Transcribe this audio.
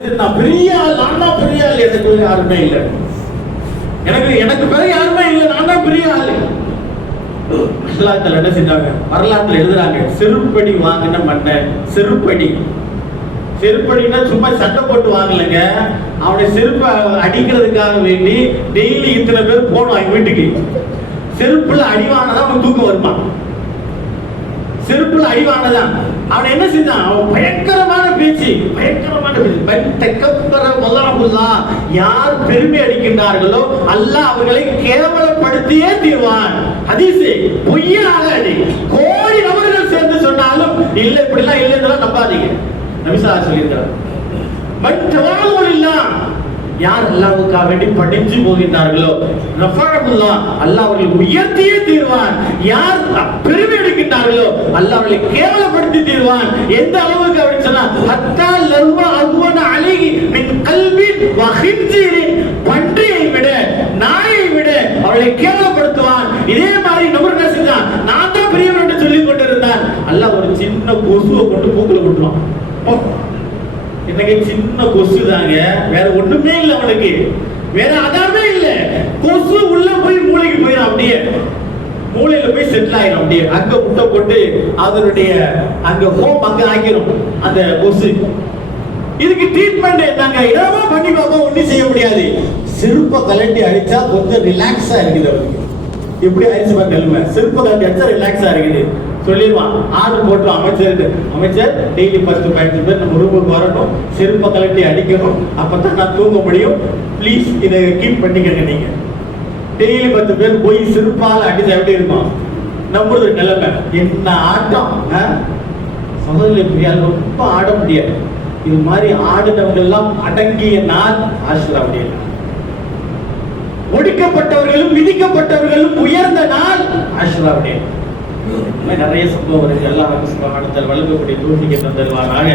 நான் பெரிய ஆள் நான் தான் பெரிய ஆள் எனக்கு யாருமே இல்லை. எனக்கு எனக்கு பிறகு யாருமே இல்லை நான் தான் பெரிய ஆள். வரலாற்றுல என்ன செஞ்சாங்க? வரலாற்றுல எழுதுறாங்க செருப்படி வாங்கின மன்னன் செருப்படி. செருப்படினா சும்மா சட்டை போட்டு வாங்கலைங்க. அவனை செருப்பை அடிக்கிறதுக்காக வேண்டி டெய்லி இத்தனை பேர் போகணும் அவங்க வீட்டுக்கு. செருப்புல அடிவானதான் அவன் தூக்கம் வருமா? செருப்புல அழிவானதான் அவன் என்ன செஞ்சான்? அவன் பயங்கரமான பேச்சு பயங்கரமான பேச்சு. யார் பெருமை அடிக்கின்றார்களோ அல்லாஹ் அவர்களை கேவலப்படுத்தியே தீர்வான். ஹதீஸு பொய்யாக அடி கோடி நபர்கள் சேர்ந்து சொன்னாலும் இல்ல இப்படிலாம் இல்லைன்னு நம்பாதீங்க. நபிசா சொல்லியிருக்கிறார். பன் தவாலுல்லா யார் அல்லாவுக்காக வேண்டி படிச்சு போகின்றார்களோ ரஃபஅகுல்லா அல்லாஹ் அவர்களை உயர்த்தியே தீர்வான். யார் பெருமை எடுக்கின்றார்களோ அல்ல அவர்களை கேவலப்படுத்தி தீர்வான். எந்த அளவுக்கு அப்படின்னு சொன்னா ஹத்தா லர்வா அல்வன அலைஹி மின் கல்பின் வ பன்றியை விட நாயை விட அவளை கேவலப்படுத்துவான். இதே மாதிரி நபர் என்ன செஞ்சான் நான் தான் பெரியவன் என்று சொல்லிக் கொண்டிருந்தான். அல்ல ஒரு சின்ன கொசுவை கொண்டு மூக்குல கொட்டுவான். இன்னைக்கு சின்ன கொசு தாங்க வேற ஒண்ணுமே இல்லை அவனுக்கு. வேற அதாமே இல்லை கொசு உள்ள போய் மூளைக்கு போயிடும் அப்படியே மூளையில போய் செட்டில் ஆயிரும் அப்படியே. அங்க முட்டை போட்டு அதனுடைய அங்க ஹோம் அங்க ஆகிரும் அந்த கொசு இதுக்கு ட்ரீட்மெண்ட் நாங்க இடமா பண்ணி பார்ப்போம் ஒண்ணும் செய்ய முடியாது. செருப்பை கலட்டி அடிச்சா கொஞ்சம் ரிலாக்ஸா இருக்குது அவருக்கு. எப்படி ஆயிடுச்சு பாருங்க நிலைமை செருப்பை கலட்டி அடிச்சா ரிலாக்ஸா இருக்குது. சொல்லிடுவான். ஆர்டர் போட்டு அமைச்சர் அமைச்சர் டெய்லி பத்து பதினஞ்சு பேர் நம்ம ரூமுக்கு வரணும். செருப்பை கலட்டி அடிக்கணும். அப்பதான் நான் தூங்க முடியும். ப்ளீஸ் இதை கீப் பண்ணிக்கங்க நீங்க. டெய்லி பத்து பேர் போய் சிறுப்பால் அடிச்சா எப்படி இருக்கும் நம்மளது நிலைமை. என்ன ஆட்டம்? சகோதரி பிரியால் ரொம்ப ஆட முடியாது. இது மாதிரி ஆடினவங்க எல்லாம் அடங்கிய நாள் ஆசிரா முடியல ஒடுக்கப்பட்டவர்களும் மிதிக்கப்பட்டவர்களும் உயர்ந்த நாள் ஆசிரா முடியல நிறைய சம்பவம் இருக்கு. எல்லாருக்கும் சுபகானத்தில் வளர்க்கக்கூடிய தூசிக்க தந்தருவாராக